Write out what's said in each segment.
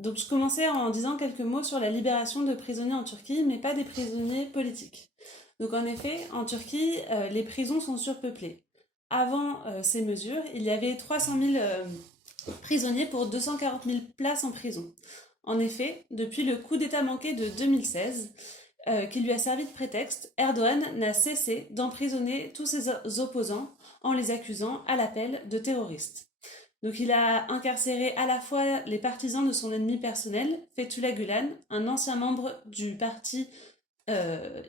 Donc je commençais en disant quelques mots sur la libération de prisonniers en Turquie, mais pas des prisonniers politiques. Donc en effet, en Turquie, les prisons sont surpeuplées. Avant ces mesures, il y avait 300 000 prisonniers pour 240 000 places en prison. En effet, depuis le coup d'État manqué de 2016, qui lui a servi de prétexte, Erdogan n'a cessé d'emprisonner tous ses opposants en les accusant à l'appel de terroristes. Donc il a incarcéré à la fois les partisans de son ennemi personnel, Fethullah Gulen, un ancien membre du parti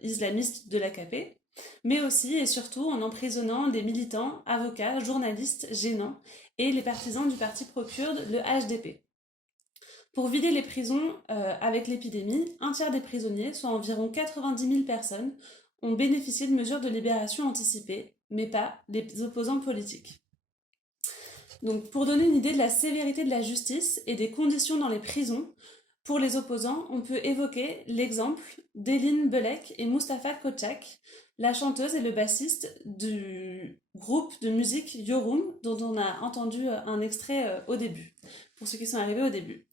islamiste de l'AKP, mais aussi et surtout en emprisonnant des militants, avocats, journalistes gênants et les partisans du parti pro-kurde, le HDP. Pour vider les prisons avec l'épidémie, un tiers des prisonniers, soit environ 90 000 personnes, ont bénéficié de mesures de libération anticipées, mais pas les opposants politiques. Donc, pour donner une idée de la sévérité de la justice et des conditions dans les prisons, pour les opposants, on peut évoquer l'exemple d'Elin Belek et Mustafa Koçak, la chanteuse et le bassiste du groupe de musique Yorum, dont on a entendu un extrait au début, pour ceux qui sont arrivés au début.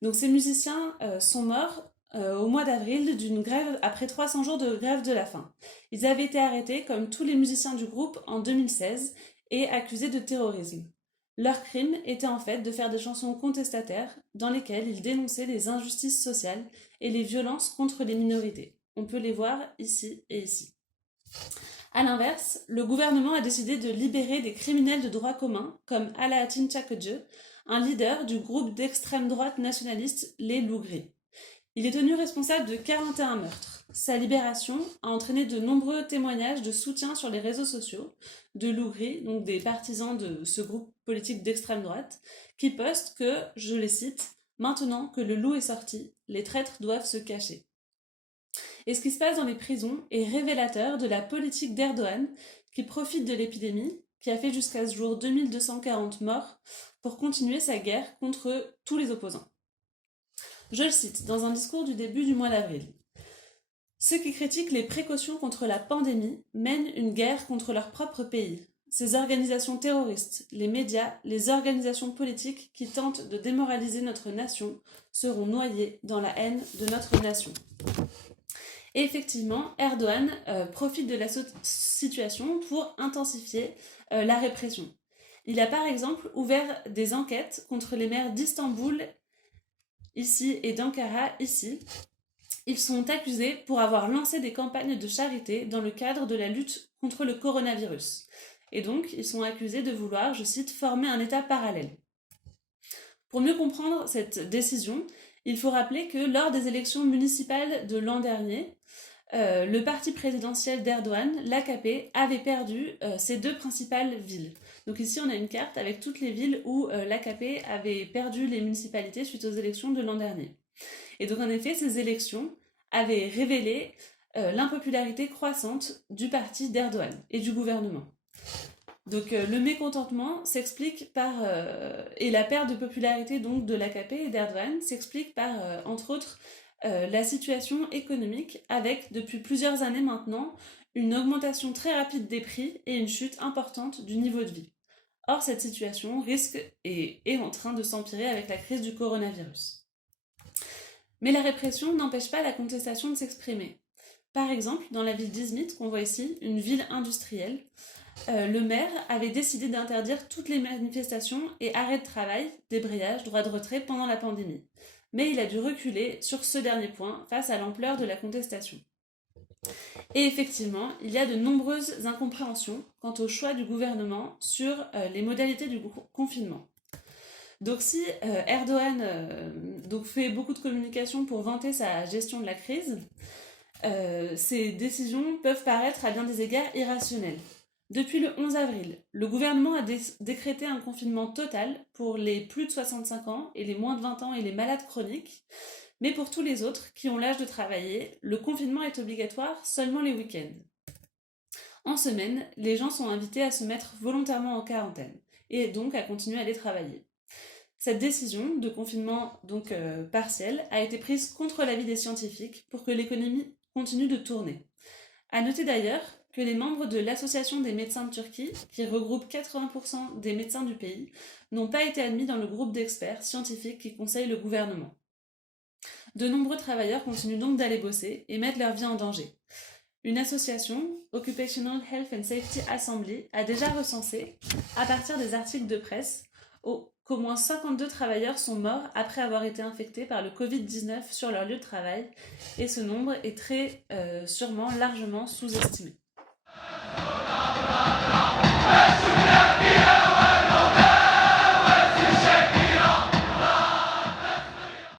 Donc ces musiciens sont morts au mois d'avril d'une grève après 300 jours de grève de la faim. Ils avaient été arrêtés comme tous les musiciens du groupe en 2016 et accusés de terrorisme. Leur crime était en fait de faire des chansons contestataires dans lesquelles ils dénonçaient les injustices sociales et les violences contre les minorités. On peut les voir ici et ici. A l'inverse, le gouvernement a décidé de libérer des criminels de droit commun comme Alaaddin Çakıcı, un leader du groupe d'extrême droite nationaliste Les Loups Gris. Il est tenu responsable de 41 meurtres. Sa libération a entraîné de nombreux témoignages de soutien sur les réseaux sociaux de Loups Gris, donc des partisans de ce groupe politique d'extrême droite, qui postent que, je les cite, « Maintenant que le loup est sorti, les traîtres doivent se cacher ». Et ce qui se passe dans les prisons est révélateur de la politique d'Erdogan qui profite de l'épidémie, qui a fait jusqu'à ce jour 2240 morts, pour continuer sa guerre contre tous les opposants. Je le cite dans un discours du début du mois d'avril. Ceux qui critiquent les précautions contre la pandémie mènent une guerre contre leur propre pays. Ces organisations terroristes, les médias, les organisations politiques qui tentent de démoraliser notre nation seront noyés dans la haine de notre nation. Et effectivement, Erdogan profite de la situation pour intensifier la répression. Il a par exemple ouvert des enquêtes contre les maires d'Istanbul, ici, et d'Ankara, ici. Ils sont accusés pour avoir lancé des campagnes de charité dans le cadre de la lutte contre le coronavirus. Et donc, ils sont accusés de vouloir, je cite, former un État parallèle. Pour mieux comprendre cette décision, il faut rappeler que lors des élections municipales de l'an dernier, le parti présidentiel d'Erdogan, l'AKP, avait perdu ses deux principales villes. Donc ici, on a une carte avec toutes les villes où l'AKP avait perdu les municipalités suite aux élections de l'an dernier. Et donc en effet, ces élections avaient révélé l'impopularité croissante du parti d'Erdogan et du gouvernement. Donc le mécontentement s'explique par et la perte de popularité donc de l'AKP et d'Erdogan s'explique par entre autres la situation économique avec depuis plusieurs années maintenant une augmentation très rapide des prix et une chute importante du niveau de vie. Or cette situation risque et est en train de s'empirer avec la crise du coronavirus. Mais la répression n'empêche pas la contestation de s'exprimer. Par exemple, dans la ville d'Izmit, qu'on voit ici, une ville industrielle, le maire avait décidé d'interdire toutes les manifestations et arrêts de travail, débrayage, droit de retrait pendant la pandémie. Mais il a dû reculer sur ce dernier point face à l'ampleur de la contestation. Et effectivement, il y a de nombreuses incompréhensions quant au choix du gouvernement sur les modalités du confinement. Donc si Erdogan fait beaucoup de communication pour vanter sa gestion de la crise, ces décisions peuvent paraître à bien des égards irrationnelles. Depuis le 11 avril, le gouvernement a décrété un confinement total pour les plus de 65 ans et les moins de 20 ans et les malades chroniques, mais pour tous les autres qui ont l'âge de travailler, le confinement est obligatoire seulement les week-ends. En semaine, les gens sont invités à se mettre volontairement en quarantaine et donc à continuer à aller travailler. Cette décision de confinement partiel a été prise contre l'avis des scientifiques pour que l'économie continue de tourner. À noter d'ailleurs que les membres de l'Association des médecins de Turquie, qui regroupe 80% des médecins du pays, n'ont pas été admis dans le groupe d'experts scientifiques qui conseille le gouvernement. De nombreux travailleurs continuent donc d'aller bosser et mettent leur vie en danger. Une association, Occupational Health and Safety Assembly, a déjà recensé, à partir des articles de presse, qu'au moins 52 travailleurs sont morts après avoir été infectés par le Covid-19 sur leur lieu de travail, et ce nombre est très sûrement largement sous-estimé.